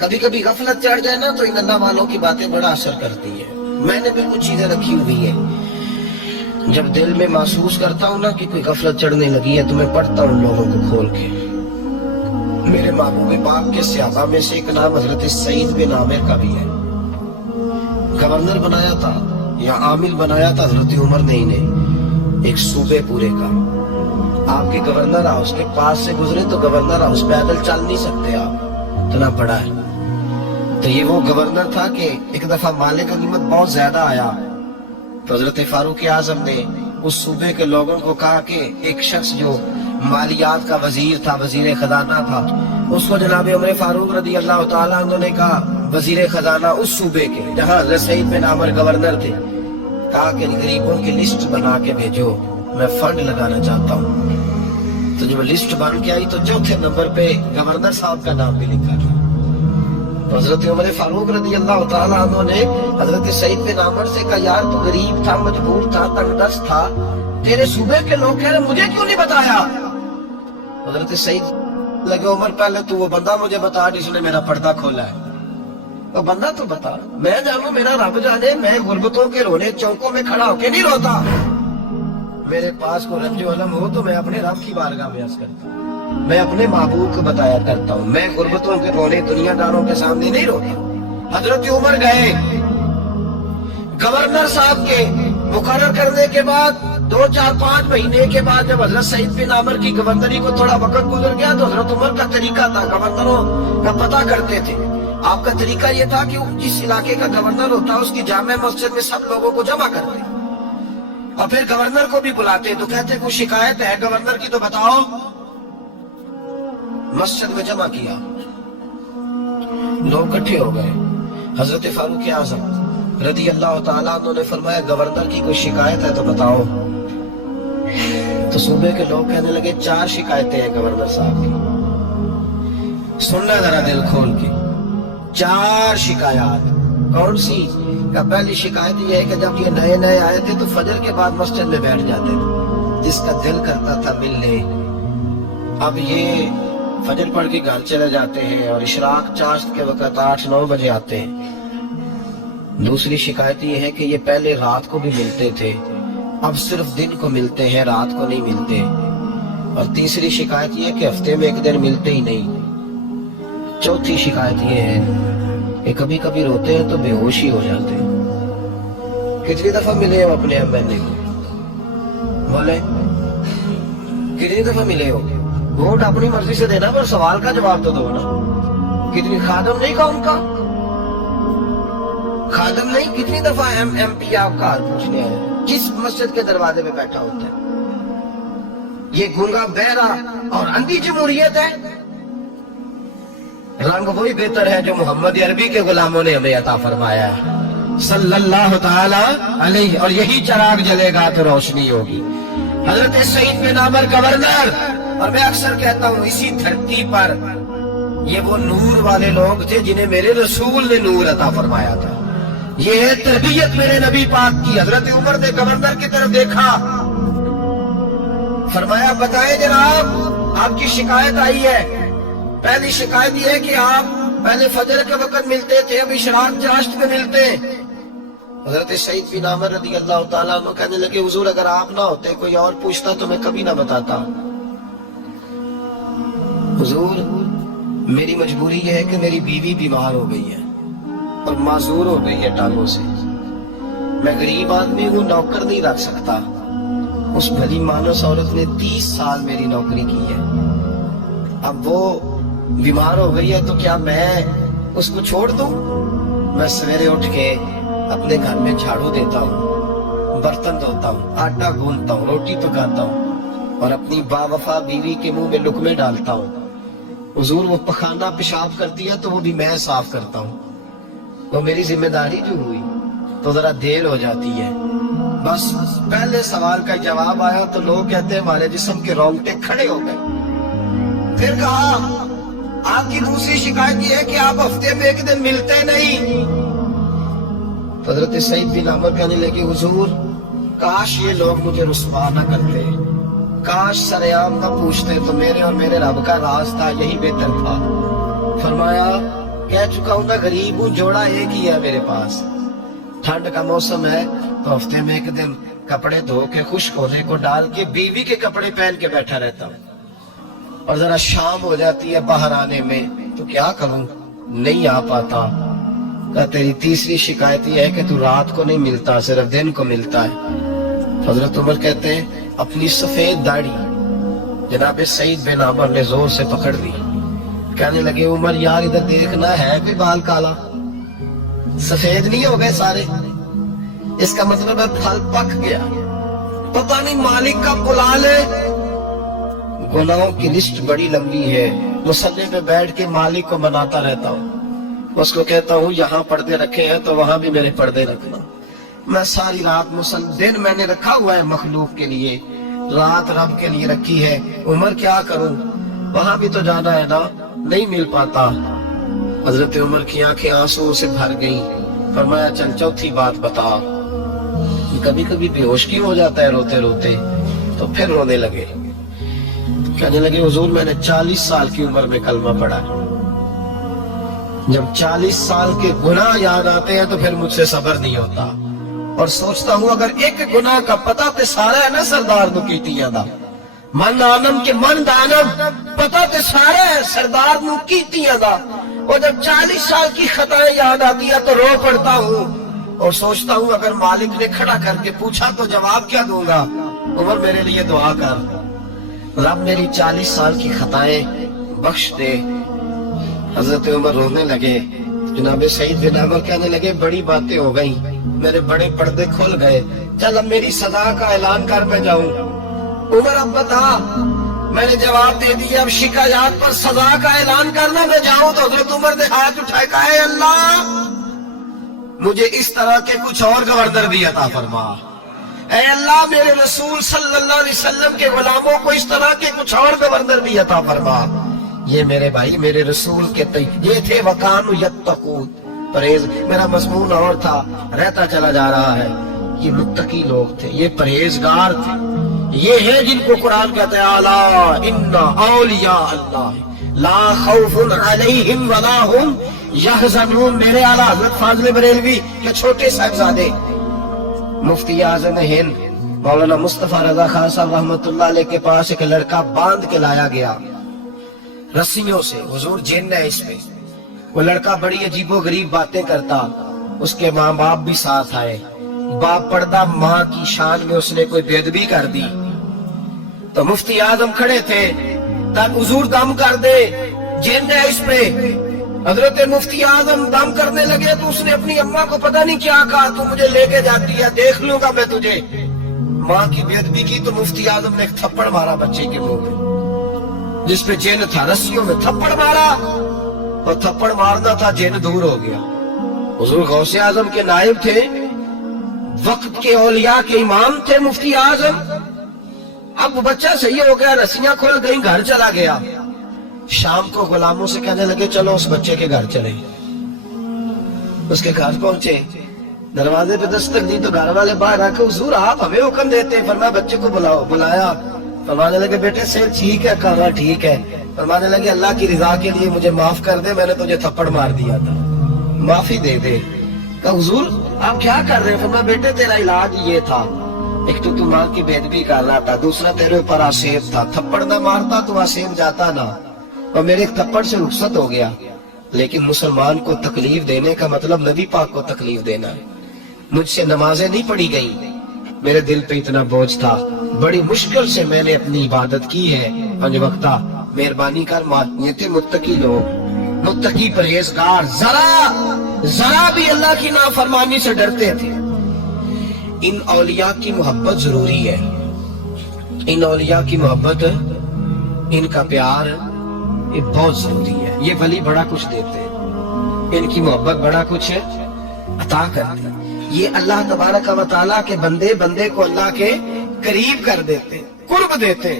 कभी कभी गफलत चढ़ जाए ना तो इन अल्लाह वालों की बातें बड़ा असर करती है। मैंने भी कुछ चीजें रखी हुई है, जब दिल में महसूस करता हूँ ना कि कोई गफलत चढ़ने लगी है तो मैं पढ़ता हूँ लोगों को खोल के। मेरे महबूब पाक के सहाबा में से एक नाम हजरत सईद बिन आमिर का भी है। गवर्नर बनाया था या आमिल बनाया था हजरत उमर ने इन्हें, एक सूबे पूरे का। आपके गवर्नर हाउस के पास से गुजरे तो गवर्नर हाउस पैदल चल नहीं सकते आप, इतना बड़ा है। तो ये वो गवर्नर था कि एक दफा माले का कीमत बहुत ज्यादा आया तो हजरत फारूक आजम ने उस सूबे के लोगों को कहा कि एक शख्स जो मालियात का वजीर था, वजीर खजाना था, उसको जनाब उमर फारूक रदी अल्लाह तआला अन्हु ने कहा वजीर खजाना उस सूबे के जहाँ हजरत सईद बिन आमिर गवर्नर थे, कहा कि गरीबों की लिस्ट बना के भेजो, मैं फंड लगाना चाहता हूँ। तो जब लिस्ट बन के आई तो चौथे नंबर पे गवर्नर साहब का नाम भी लिखा था। हजरत उमर फारूक रदी अल्लाह तआला अन्हु ने हजरत सईद बिन आमिर से कहा यार तू गरीब था, मजबूर था, तंगदस्त था, तेरे सूबे के लोग कह रहे मुझे क्यों नहीं बताया। हजरत सईद लगे उमर पहले तू वो बंदा मुझे बता जिसने मेरा पर्दा खोला है, तो बंदा तो बता, मैं जानू मेरा रब जाने मैं गुर्बतों के रोने चौकों में खड़ा होके नहीं रोता। मेरे पास को रंजो अलम हो तो मैं अपने रब की बारगाह में अर्ज करता हूँ, मैं अपने महबूब को बताया करता हूँ, मैं गुर्बतों के रोने दुनियादारों के सामने नहीं रोता। हजरत उमर गए गवर्नर साहब के मुकर्रर करने के बाद 2, 4, 5 महीने के बाद जब हजरत सईद बिन आमिर की गवर्नरी को थोड़ा वक्त गुजर गया तो हजरत उमर का तरीका था, गवर्नरों का पता करते थे। आपका तरीका ये था कि जिस इलाके का गवर्नर होता उसकी जामे मस्जिद में सब लोगों को जमा करते और फिर गवर्नर को भी बुलाते, तो कहते कोई शिकायत है गवर्नर की तो बताओ। मस्जिद में जमा किया, लोग इकट्ठे हो गए। हजरत फारूक आजम रदी अल्लाह तआला अन्हु ने फरमाया गवर्नर की कोई शिकायत है तो बताओ। तो सूबे के लोग कहने लगे 4 शिकायतें हैं गवर्नर साहब की। सुनना जरा दिल खोल के, 4 शिकायत। कौन सी? का पहली शिकायत यह है कि जब ये नए नए आए थे तो फजर के बाद मस्जिद में बैठ जाते थे, जिसका दिल करता था मिल ले। अब ये फजर पढ़ के घर चले जाते हैं और इशराक चाश्त के वक्त 8-9 बजे आते हैं। दूसरी शिकायत ये है कि ये पहले रात को भी मिलते थे, अब सिर्फ दिन को मिलते हैं, रात को नहीं मिलते। और तीसरी शिकायत ये है कि हफ्ते में एक दिन मिलते ही नहीं। चौथी शिकायत ये है कि कभी कभी रोते हैं तो बेहोश ही हो जाते हैं। कितनी दफा मिले हो अपने एमएलए को? बोले कितनी दफा मिले हो? वोट अपनी मर्जी से देना पर सवाल का जवाब तो दो ना। कितनी खादम नहीं का उनका खादम नहीं, कितनी दफा एमपी आपका हाल पूछने आए, किस मस्जिद के दरवाजे पे बैठा होता है? ये गूंगा बहरा और अंधी जमहूरियत है। रंग वही बेहतर है जो मोहम्मद अरबी के गुलामों ने हमें अता फरमाया है सल्लल्लाहु तआला अलैहि, और यही चिराग जलेगा तो रोशनी होगी। हजरत सईद बिन आमिर गवर्नर, और मैं अक्सर कहता हूँ इसी धरती पर ये वो नूर वाले लोग थे जिन्हें मेरे रसूल ने नूर अता फरमाया था। ये है तरबियत मेरे नबी पाक की। हजरत उमर ने गवर्नर की तरफ देखा, फरमाया बताएं जनाब आपकी शिकायत आई है। पहली शिकायत ये है कि आप पहले फजर के वक्त मिलते थे, अब इशराक चाश्त में मिलते। हजरत सईद बिन आमिर रज़ी अल्लाह तआला अन्हु कहने लगे हुजूर अगर आप ना होते कोई और पूछता तो मैं कभी ना बताता। हुजूर मेरी मजबूरी यह है कि मेरी बीवी बीमार हो गई है और माजूर हो गई है टांगों से। मैं गरीब आदमी हूँ, नौकर नहीं रख सकता। उस भली मानस औरत ने 30 साल मेरी नौकरी की है, अब वो बीमार हो गई है तो क्या मैं उसको छोड़ दूं? मैं सवेरे उठ के अपने घर में झाड़ू देता हूँ, बर्तन धोता हूँ, आटा गूंथता हूँ, रोटी पकाता हूँ और अपनी बावफा बीवी के मुंह में लुकमे डालता हूँ। हुजूर वो पखाना पेशाब करती है तो वो भी मैं साफ करता हूँ। वो मेरी जिम्मेदारी जो हुई तो जरा देर हो जाती है। बस पहले सवाल का जवाब आया तो लोग कहते हैं हमारे जिस्म के रोंगटे खड़े हो गए। फिर कहा आपकी दूसरी शिकायत यह है कि आप हफ्ते में एक दिन मिलते नहीं। हजरत सईद बिन आमिर कहने लगे हुजूर काश ये लोग मुझे रुस्वा न करते, काश सरेआम न पूछते तो मेरे और मेरे रब का राज था, यही बेहतर था। फरमाया कह चुका हूं, मैं गरीब हूं, जोड़ा एक ही है मेरे पास। ठंड का मौसम है तो हफ्ते में एक दिन कपड़े धो के खुश्क होने को डाल के बीवी के कपड़े पहन के बैठा रहता हूं। और जरा शाम हो जाती है बाहर आने में तो क्या करूं, नहीं आ पाता। का तेरी तीसरी शिकायत यह है कि तू रात को नहीं मिलता, सिर्फ दिन को मिलता है। हजरत उमर कहते हैं अपनी सफेद दाढ़ी जनाब सईद बिन अमर ने जोर से पकड़ ली। कहने लगे उमर यार इधर देखना, है भी बाल काला, सफेद नहीं हो गए सारे, इसका मतलब है फल पक गया, पता नहीं मालिक का बुला ले। गुनाहों की लिस्ट बड़ी लंबी है, मुसल्ले पे बैठ के मालिक को मनाता रहता हूँ। उसको कहता हूँ यहाँ पर्दे रखे हैं तो वहां भी मेरे पर्दे रखना। मैं सारी रात दिन मैंने रखा हुआ है मखलूक के लिए, रात रब के लिए रखी है। उमर क्या करूं, वहां भी तो जाना है ना, नहीं मिल पाता। हजरत उमर की आंखें आंसुओं से भर गई। फरमाया चल चौथी बात बता। कभी कभी बेहोश क्यों हो जाता है रोते रोते, तो फिर रोने लगे। कहने लगे हुजूर मैंने 40 साल की उम्र में कलमा पढ़ा। जब 40 साल के गुनाह याद आते हैं तो फिर मुझसे सब्र नहीं होता, और सोचता हूं अगर एक गुनाह का पता ते सारा है ना सरदार नु कीतियां दा, मन आनम के मन दानम पता ते सारा है सरदार नु कीतियां दा। और जब 40 साल की खताएं याद आती है तो रो पड़ता हूं और सोचता हूं अगर मालिक ने खड़ा करके पूछा तो जवाब क्या दूंगा। उमर मेरे लिए दुआ कर, रब मेरी 40 साल की खताएं बख्श दे। हजरत उमर रोने लगे। जनाब सईद बिन अमर कहने लगे बड़ी बातें हो गई, मेरे बड़े पर्दे खुल गए, चल अब मेरी सजा का ऐलान कर मैं जाऊं। उमर अब बता, मैंने जवाब दे दिया, अब शिकायत पर सजा का ऐलान करना मैं जाऊं। तो हजरत उमर ने हाथ उठाए कहा अल्लाह मुझे इस तरह के कुछ और गवर्नर भी अता फरमा। ऐ अल्लाह मेरे रसूल सल्लल्लाहु अलैहि वसल्लम के गुलामों को इस तरह के कुछ और गवर्नर भी अता फरमा। ये मेरे भाई मेरे रसूल के ये थे वकानु यत्तकून, परहेज। मेरा मजमून और था, रहता चला जा रहा है। ये मुत्तकी लोग थे, ये परहेजगार थे, ये है जिनको कुरान कहते हैं अला इन्ना औलिया अल्लाह ला खौफुन अलैहिम वला हुम यहज़नून। मेरे आला हजरत फाज़िल बरेलवी के छोटे साहिबजादे मुफ्ती आज़म हिंद मौलाना मुस्तफा रजा खान साहब रहमतुल्लाह अलैह के पास एक लड़का बांध के लाया गया रस्सियों से, हुजूर जिन्न है इसमें। वो लड़का बड़ी अजीबो गरीब बातें करता, उसके माँ बाप भी साथ आए। बाप पर्दा, माँ की शान में उसने कोई बेदबी कर दी तो मुफ्ती आजम खड़े थे ताकि हुजूर दम कर दे, जिन्न है इस पे। हजरत मुफ्ती आजम दम करने लगे तो उसने अपनी अम्मा को पता नहीं क्या कहा, तू मुझे लेके जाती है, देख लूंगा मैं तुझे। माँ की बेदबी की तो मुफ्ती आजम ने एक थप्पड़ मारा बच्चे के मुंह पे, जिसपे जिन्न था, रस्सियों में थप्पड़ मारा और थप्पड़ मारना था, जिन्न दूर हो गया। हुजूर गौसे आजम के नायब थे, वक्त के औलिया के इमाम थे मुफ्ती आजम। अब बच्चा सही हो गया, रस्सियां खुल गई, घर चला गया। शाम को गुलामों से कहने लगे चलो उस बच्चे के घर चले। उसके घर पहुंचे, दरवाजे पे दस्तक दी तो घर वाले बाहर आके हुजूर आप हमें हुक्म देते हैं, फरमाया बच्चे को बुलाओ। बुलाया, फरमाने लगे बेटे से ठीक है, कहा ठीक है। फरमाने लगे अल्लाह की रिजा के लिए मुझे माफ कर दे, मैंने तुझे थप्पड़ मार दिया था, माफी दे दे। कहा हुजूर आप क्या कर रहे हैं? फरमाया बेटे तेरा इलाज ये था, एक तो तू माँ की बेदबी कर रहा था, दूसरा तेरे ऊपर आसेब था, थप्पड़ ना मारता तो आसेब जाता ना, और मेरे एक थप्पड़ से रुखसत हो गया। लेकिन मुसलमान को तकलीफ देने का मतलब नबी पाक को तकलीफ देना है। मुझसे नमाजें नहीं पढ़ी गई, मेरे दिल पे इतना बोझ था, बड़ी मुश्किल से मैंने अपनी इबादत की है। पंज वक्ता मेहरबानी कर। ये थे मुत्तकी लोग, मुत्तकी परहेजगार, जरा भी अल्लाह की नाफरमानी से डरते थे। इन औलिया की मोहब्बत जरूरी है, इन औलिया की मोहब्बत, इनका प्यार ये बहुत जरूरी है। ये वली बड़ा कुछ देते हैं, इनकी मोहब्बत बड़ा कुछ अता करते हैं। ये अल्लाह तबारक व तआला के बंदे को अल्लाह के करीब कर देते, कुर्ब देते।